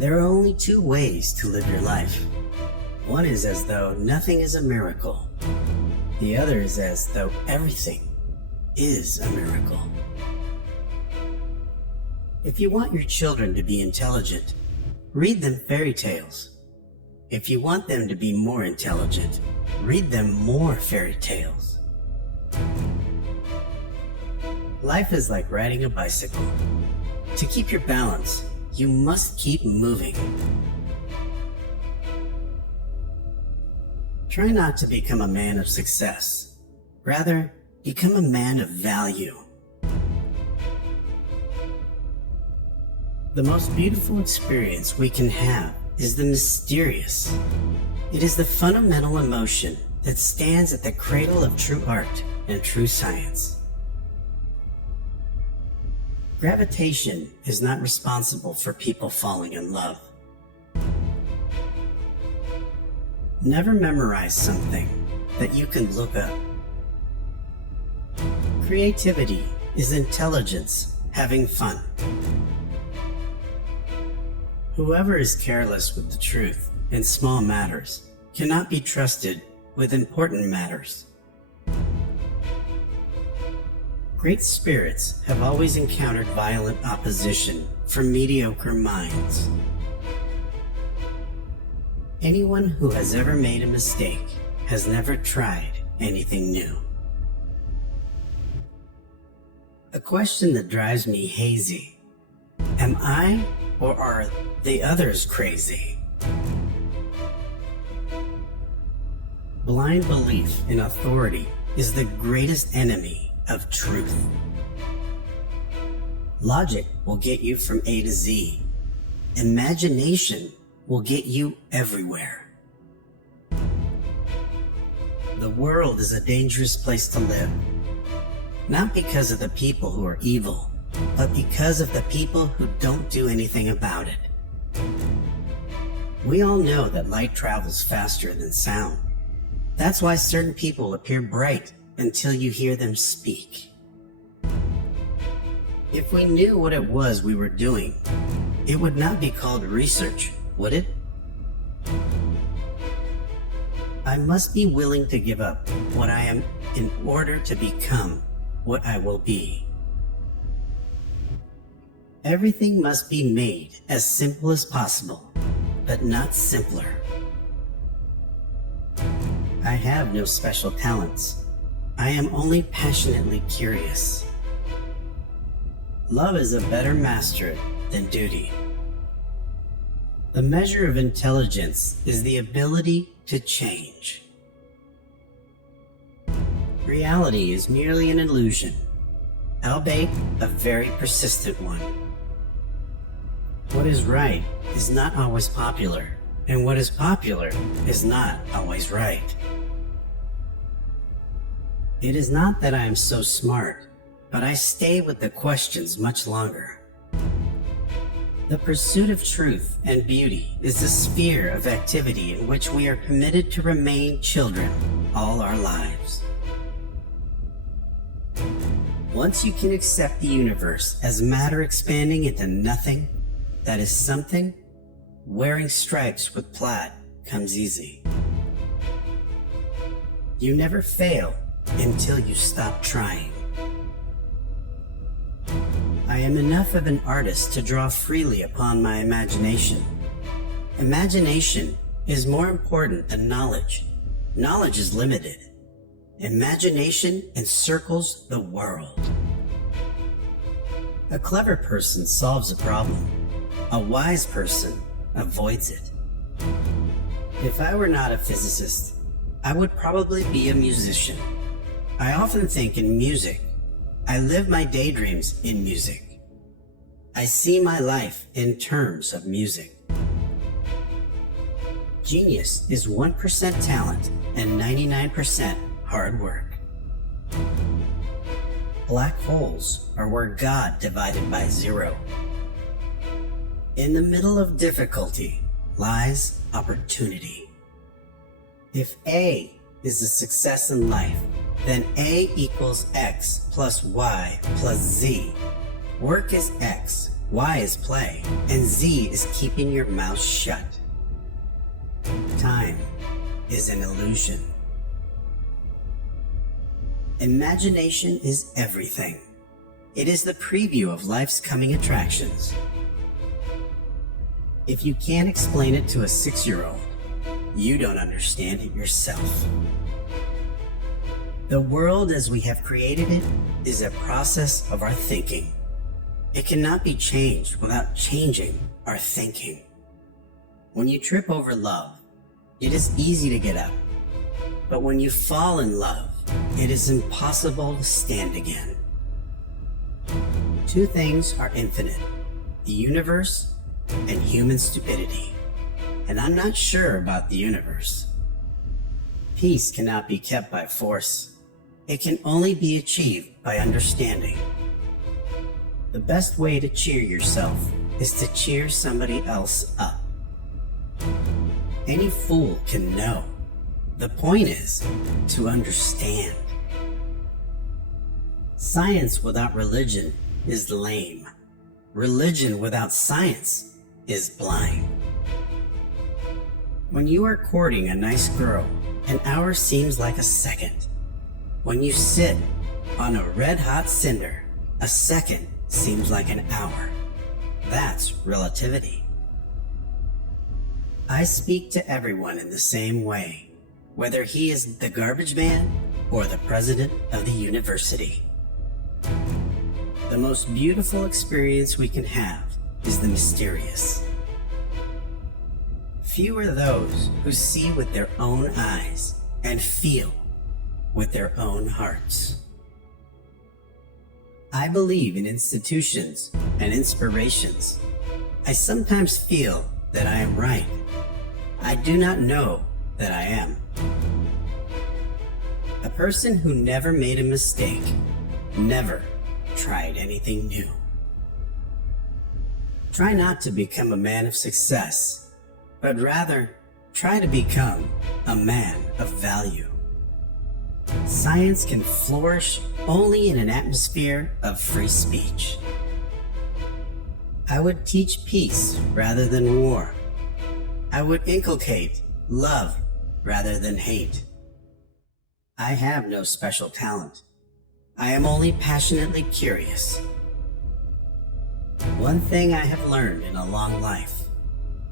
There are only two ways to live your life. One is as though nothing is a miracle. The other is as though everything is a miracle. If you want your children to be intelligent, read them fairy tales. If you want them to be more intelligent, read them more fairy tales. Life is like riding a bicycle. To keep your balance, you must keep moving. Try not to become a man of success. Rather, become a man of value. The most beautiful experience we can have is the mysterious. It is the fundamental emotion that stands at the cradle of true art and true science. Gravitation is not responsible for people falling in love. Never memorize something that you can look up. Creativity is intelligence having fun. Whoever is careless with the truth in small matters cannot be trusted with important matters. Great spirits have always encountered violent opposition from mediocre minds. Anyone who has ever made a mistake has never tried anything new. A question that drives me hazy: am I or are the others crazy? Blind belief in authority is the greatest enemy of truth. Logic will get you from A to Z. Imagination will get you everywhere. The world is a dangerous place to live, not because of the people who are evil, but because of the people who don't do anything about it. We all know that light travels faster than sound. That's why certain people appear bright until you hear them speak. If we knew what it was we were doing, it would not be called research, would it? I must be willing to give up what I am in order to become what I will be. Everything must be made as simple as possible, but not simpler. I have no special talents. I am only passionately curious. Love is a better master than duty. The measure of intelligence is the ability to change. Reality is merely an illusion, albeit a very persistent one. What is right is not always popular, and what is popular is not always right. It is not that I am so smart, but I stay with the questions much longer. The pursuit of truth and beauty is the sphere of activity in which we are permitted to remain children all our lives. Once you can accept the universe as matter expanding into nothing that is something, wearing stripes with plaid comes easy. You never fail until you stop trying. I am enough of an artist to draw freely upon my imagination. Imagination is more important than knowledge. Knowledge is limited. Imagination encircles the world. A clever person solves a problem. A wise person avoids it. If I were not a physicist, I would probably be a musician. I often think in music. I live my daydreams in music. I see my life in terms of music. Genius is 1% talent and 99% hard work. Black holes are where God divided by zero. In the middle of difficulty lies opportunity. If A is a success in life, then A equals X plus Y plus Z. Work is X, Y is play, and Z is keeping your mouth shut. Time is an illusion. Imagination is everything. It is the preview of life's coming attractions. If you can't explain it to a 6-year-old, you don't understand it yourself. The world as we have created it is a process of our thinking. It cannot be changed without changing our thinking. When you trip over love, it is easy to get up. But when you fall in love, it is impossible to stand again. Two things are infinite: the universe and human stupidity. And I'm not sure about the universe. Peace cannot be kept by force. It can only be achieved by understanding. The best way to cheer yourself is to cheer somebody else up. Any fool can know. The point is to understand. Science without religion is lame. Religion without science is blind. When you are courting a nice girl, an hour seems like a second. When you sit on a red-hot cinder, a second seems like an hour. That's relativity. I speak to everyone in the same way, whether he is the garbage man or the president of the university. The most beautiful experience we can have is the mysterious. Few are those who see with their own eyes and feel with their own hearts. I believe in institutions and inspirations. I sometimes feel that I am right. I do not know that I am. A person who never made a mistake never tried anything new. Try not to become a man of success, but rather try to become a man of value. Science can flourish only in an atmosphere of free speech. I would teach peace rather than war. I would inculcate love rather than hate. I have no special talent. I am only passionately curious. One thing I have learned in a long life,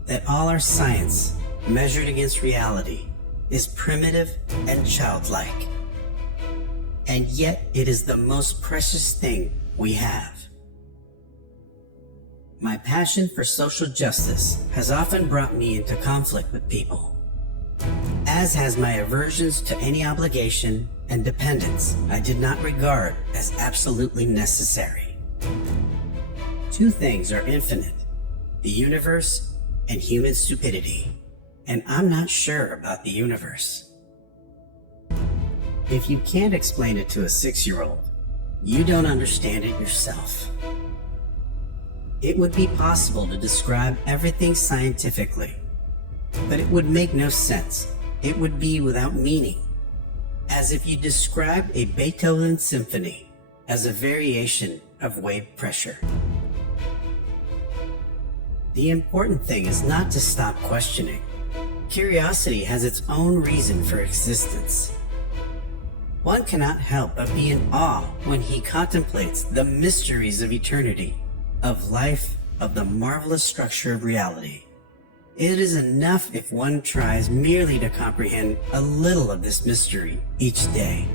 that all our science, measured against reality, is primitive and childlike. And yet it is the most precious thing we have. My passion for social justice has often brought me into conflict with people, as has my aversions to any obligation and dependence I did not regard as absolutely necessary. Two things are infinite: the universe and human stupidity, and I'm not sure about the universe. If you can't explain it to a 6-year-old, you don't understand it yourself. It would be possible to describe everything scientifically, but it would make no sense. It would be without meaning, as if you described a Beethoven symphony as a variation of wave pressure. The important thing is not to stop questioning. Curiosity has its own reason for existence. One cannot help but be in awe when he contemplates the mysteries of eternity, of life, of the marvelous structure of reality. It is enough if one tries merely to comprehend a little of this mystery each day.